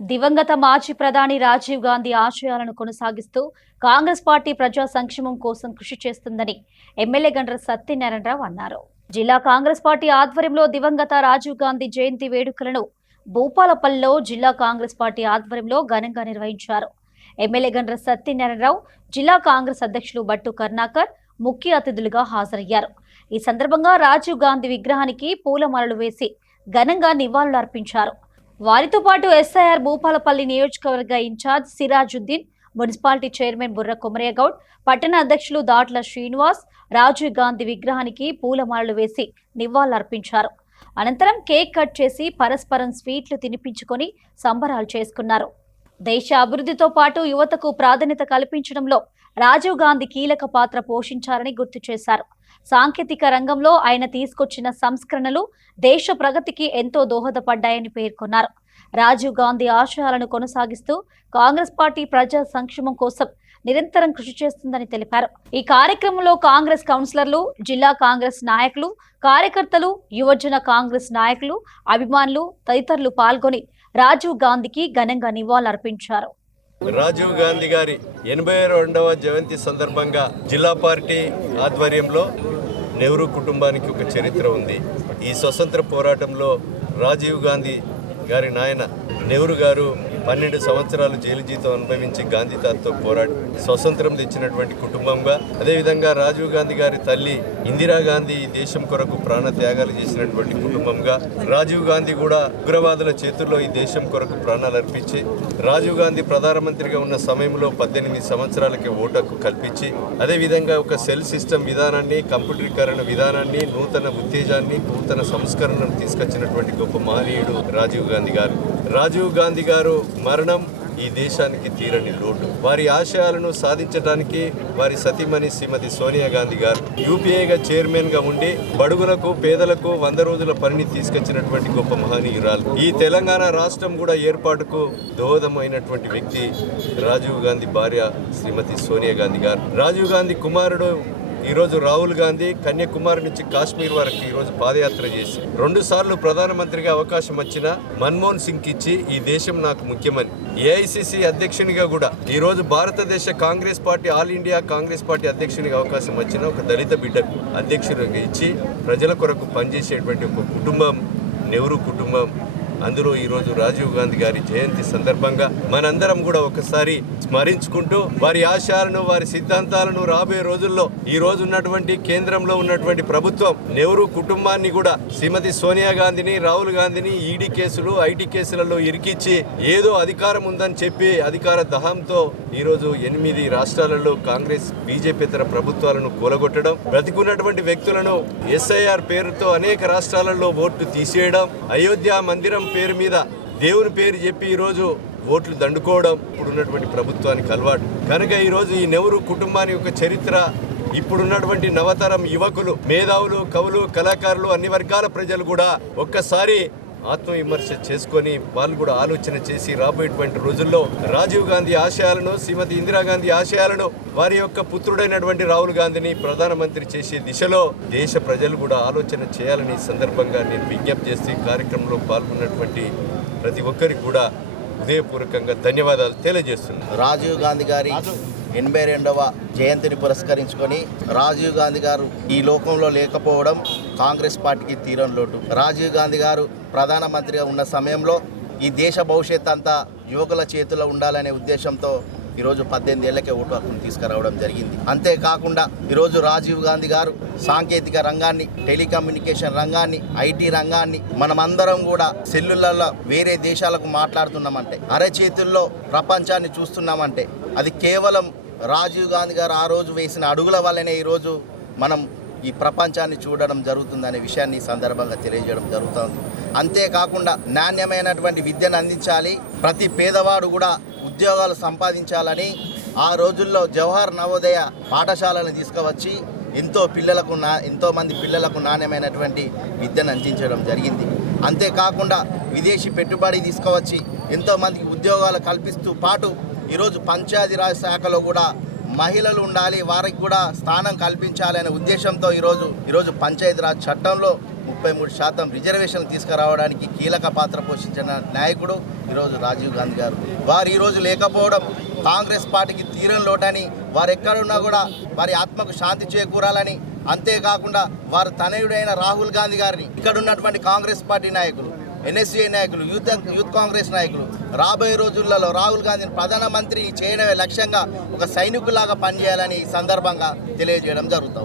దివంగత మాజీ ప్రధాని రాజీవ్ గాంధీ ఆశయాలను కొనసాగిస్తూ కాంగ్రెస్ పార్టీ ప్రజా సంక్షేమం కోసం కృషి చేస్తుందని ఎమ్మెల్యే గండ్ర సత్యనారాయణరావు అన్నారు. జిల్లా కాంగ్రెస్ పార్టీ ఆధ్వర్యంలో దివంగత రాజీవ్ గాంధీ జయంతి వేడుకలను భూపాలపల్లిలో జిల్లా కాంగ్రెస్ పార్టీ ఆధ్వర్యంలో ఘనంగా నిర్వహించారు. ఎమ్మెల్యే గండ్ర సత్యనారాయణరావు, జిల్లా కాంగ్రెస్ అధ్యక్షులు బట్టు కరుణాకర్ ముఖ్య అతిథులుగా హాజరయ్యారు. ఈ సందర్భంగా రాజీవ్ గాంధీ విగ్రహానికి పూలమాలలు వేసి ఘనంగా నివాళులర్పించారు. వారితో పాటు ఎస్ఐఆర్ భూపాలపల్లి నియోజకవర్గ ఇన్ఛార్జ్ సిరాజుద్దీన్, మున్సిపాలిటీ చైర్మన్ బుర్ర కొమరయ్య గౌడ్, పట్టణ అధ్యక్షులు దాట్ల శ్రీనివాస్ రాజీవ్ గాంధీ విగ్రహానికి పూలమాలలు వేసి నివాళులర్పించారు. అనంతరం కేక్ కట్ చేసి పరస్పరం స్వీట్లు తినిపించుకొని సంబరాలు చేసుకున్నారు. దేశ అభివృద్ధితో పాటు యువతకు ప్రాధాన్యత కల్పించడంలో రాజీవ్ గాంధీ కీలక పాత్ర పోషించారని గుర్తు చేశారు. సాంకేతిక రంగంలో ఆయన తీసుకొచ్చిన సంస్కరణలు దేశ ప్రగతికి ఎంతో దోహదపడ్డాయని పేర్కొన్నారు. రాజీవ్ గాంధీ ఆశయాలను కొనసాగిస్తూ కాంగ్రెస్ పార్టీ ప్రజా సంక్షేమం కోసం నిరంతరం కృషి చేస్తుందని తెలిపారు. ఈ కార్యక్రమంలో కాంగ్రెస్ కౌన్సిలర్లు, జిల్లా కాంగ్రెస్ నాయకులు, కార్యకర్తలు, యువజన కాంగ్రెస్ నాయకులు, అభిమానులు తదితరులు పాల్గొని రాజీవ్ గాంధీకి ఘనంగా నివాళులర్పించారు. రాజీవ్ గాంధీ గారి 82వ జయంతి సందర్భంగా జిల్లా పార్టీ ఆధ్వర్యంలో నెహ్రూ కుటుంబానికి ఒక చరిత్ర ఉంది. ఈ స్వతంత్ర పోరాటంలో రాజీవ్ గాంధీ గారి నాయన నెహ్రూ గారు 12 సంవత్సరాలు జైలు జీతం అనుభవించి గాంధీ తాతతో పోరాడి స్వతంత్రం తెచ్చినటువంటి కుటుంబంగా, అదేవిధంగా రాజీవ్ గాంధీ గారి తల్లి ఇందిరాగాంధీ ఈ దేశం కొరకు ప్రాణ త్యాగాలు చేసినటువంటి కుటుంబంగా, రాజీవ్ గాంధీ కూడా ఉగ్రవాదుల చేతుల్లో ఈ దేశం కొరకు ప్రాణాలు అర్పించి రాజీవ్ గాంధీ ప్రధానమంత్రిగా ఉన్న సమయంలో 18 సంవత్సరాలకి ఓటు హక్కు కల్పించి, అదేవిధంగా ఒక సెల్ సిస్టమ్ విధానాన్ని, కంప్యూటరీకరణ విధానాన్ని, నూతన ఉత్తేజాన్ని, నూతన సంస్కరణను తీసుకొచ్చినటువంటి గొప్ప మహనీయుడు రాజీవ్ గాంధీ గారు. రాజీవ్ గాంధీ గారు మరణం ఈ దేశానికి తీరని లోటు. వారి ఆశయాలను సాధించడానికి వారి సతీమణి శ్రీమతి సోనియా గాంధీ గారు యూపీఏగా చైర్మన్గా ఉండి బడుగులకు, పేదలకు 100 రోజుల పనిని తీసుకొచ్చినటువంటి గొప్ప మహనీయురాలు. ఈ తెలంగాణ రాష్ట్రం కూడా ఏర్పాటుకు దోహదమైనటువంటి వ్యక్తి రాజీవ్ గాంధీ భార్య శ్రీమతి సోనియా గాంధీ గారు. రాజీవ్ గాంధీ కుమారుడు ఈరోజు రాహుల్ గాంధీ కన్యాకుమారి నుంచి కాశ్మీర్ వరకు ఈరోజు పాదయాత్ర చేసి 2 సార్లు ప్రధానమంత్రిగా అవకాశం వచ్చిన మన్మోహన్ సింగ్ ఇచ్చి ఈ దేశం నాకు ముఖ్యమని ఏఐసిసి అధ్యక్షునిగా కూడా ఈరోజు భారతదేశ Congress party, all India Congress party అధ్యక్షునిగా అవకాశం వచ్చిన ఒక దళిత బిడ్డకు అధ్యక్షునిగా ఇచ్చి ప్రజల కొరకు పనిచేసేటువంటి ఒక కుటుంబం నెహ్రూ కుటుంబం. అందులో ఈరోజు రాజీవ్ గాంధీ గారి జయంతి సందర్భంగా మనందరం కూడా ఒకసారి స్మరించుకుంటూ వారి ఆశయాలను, వారి సిద్ధాంతాలను రాబోయే రోజుల్లో ఈ రోజు ఉన్నటువంటి కేంద్రంలో ఉన్నటువంటి ప్రభుత్వం నెహ్రూ కుటుంబాన్ని కూడా శ్రీమతి సోనియా గాంధీని, రాహుల్ గాంధీని ఈడీ కేసులు, ఐటీ కేసులలో ఇరికిచ్చి ఏదో అధికారం ఉందని చెప్పి అధికార దహంతో ఈరోజు 8 రాష్ట్రాలలో కాంగ్రెస్, బీజేపీతర ప్రభుత్వాలను కూలగొట్టడం, బ్రతికున్నటువంటి వ్యక్తులను ఎస్ఐఆర్ పేరుతో అనేక రాష్ట్రాలలో ఓట్లు తీసేయడం, అయోధ్య మందిరం పేరు మీద దేవుని పేరు చెప్పి ఈరోజు ఓట్లు దండుకోవడం ఇప్పుడున్నటువంటి ప్రభుత్వానికి అలవాటు. కనుక ఈరోజు ఈ నెహ్రూ కుటుంబానికి ఒక చరిత్ర, ఇప్పుడున్నటువంటి నవతరం యువకులు, మేధావులు, కవులు, కళాకారులు, అన్ని వర్గాల ప్రజలు కూడా ఒక్కసారి ఆత్మవిమర్శ చేసుకొని వాళ్ళు కూడా ఆలోచన చేసి రాబోయేటువంటి రోజుల్లో రాజీవ్ గాంధీ ఆశయాలను, శ్రీమతి ఇందిరాగాంధీ ఆశయాలను, వారి యొక్క పుత్రుడైనటువంటి రాహుల్ గాంధీని ప్రధానమంత్రి చేసే దిశలో దేశ ప్రజలు కూడా ఆలోచన చేయాలని సందర్భంగా నేను విజ్ఞప్తి చేసి కార్యక్రమంలో పాల్గొన్నటువంటి ప్రతి ఒక్కరికి కూడా హృదయపూర్వకంగా ధన్యవాదాలు తెలియజేస్తున్నాను. రాజీవ్ గాంధీ గారి 82వ జయంతిని పురస్కరించుకొని రాజీవ్ గాంధీ గారు ఈ లోకంలో లేకపోవడం కాంగ్రెస్ పార్టీకి తీరని లోటు. రాజీవ్ గాంధీ గారు ప్రధానమంత్రిగా ఉన్న సమయంలో ఈ దేశ భవిష్యత్ అంతా యువకుల చేతిలో ఉండాలనే ఉద్దేశంతో ఈరోజు 18 ఏళ్లకే ఓటు హక్కును తీసుకురావడం జరిగింది. అంతేకాకుండా ఈరోజు రాజీవ్ గాంధీ గారు సాంకేతిక రంగాన్ని, టెలికమ్యూనికేషన్ రంగాన్ని, ఐటీ రంగాన్ని మనమందరం కూడా సెల్లులలో వేరే దేశాలకు మాట్లాడుతున్నామంటే, అరచేతుల్లో ప్రపంచాన్ని చూస్తున్నామంటే అది కేవలం రాజీవ్ గాంధీ గారు ఆ రోజు వేసిన అడుగుల వల్లనే ఈరోజు మనం ఈ ప్రపంచాన్ని చూడడం జరుగుతుందనే విషయాన్ని సందర్భంగా తెలియజేయడం జరుగుతుంది. అంతేకాకుండా నాణ్యమైనటువంటి విద్యను అందించాలి, ప్రతి పేదవాడు కూడా ఉద్యోగాలు సంపాదించాలని ఆ రోజుల్లో జవహర్ నవోదయ పాఠశాలను తీసుకువచ్చి ఎంతోమంది పిల్లలకు నాణ్యమైనటువంటి విద్యను అందించడం జరిగింది. అంతేకాకుండా విదేశీ పెట్టుబడి తీసుకువచ్చి ఎంతోమందికి ఉద్యోగాలు కల్పిస్తూ పాటు ఈరోజు పంచాయతీరాజ్ శాఖలో కూడా మహిళలు ఉండాలి, వారికి కూడా స్థానం కల్పించాలనే ఉద్దేశంతో ఈరోజు పంచాయతీరాజ్ చట్టంలో 33% రిజర్వేషన్ తీసుకురావడానికి కీలక పాత్ర పోషించిన నాయకుడు ఈరోజు రాజీవ్ గాంధీ గారు. వారు ఈరోజు లేకపోవడం కాంగ్రెస్ పార్టీకి తీరం లోటని, వారు ఎక్కడున్నా కూడా వారి ఆత్మకు శాంతి చేకూరాలని, అంతేకాకుండా వారి తనయుడైన రాహుల్ గాంధీ గారిని ఇక్కడ ఉన్నటువంటి కాంగ్రెస్ పార్టీ నాయకులు, ఎన్ఎస్యుఐ నాయకులు, యూత్ కాంగ్రెస్ నాయకులు రాబోయే రోజులలో రాహుల్ గాంధీని ప్రధానమంత్రి చేయడమే లక్ష్యంగా ఒక సైనికులాగా పనిచేయాలని ఈ సందర్భంగా తెలియజేయడం జరుగుతుంది.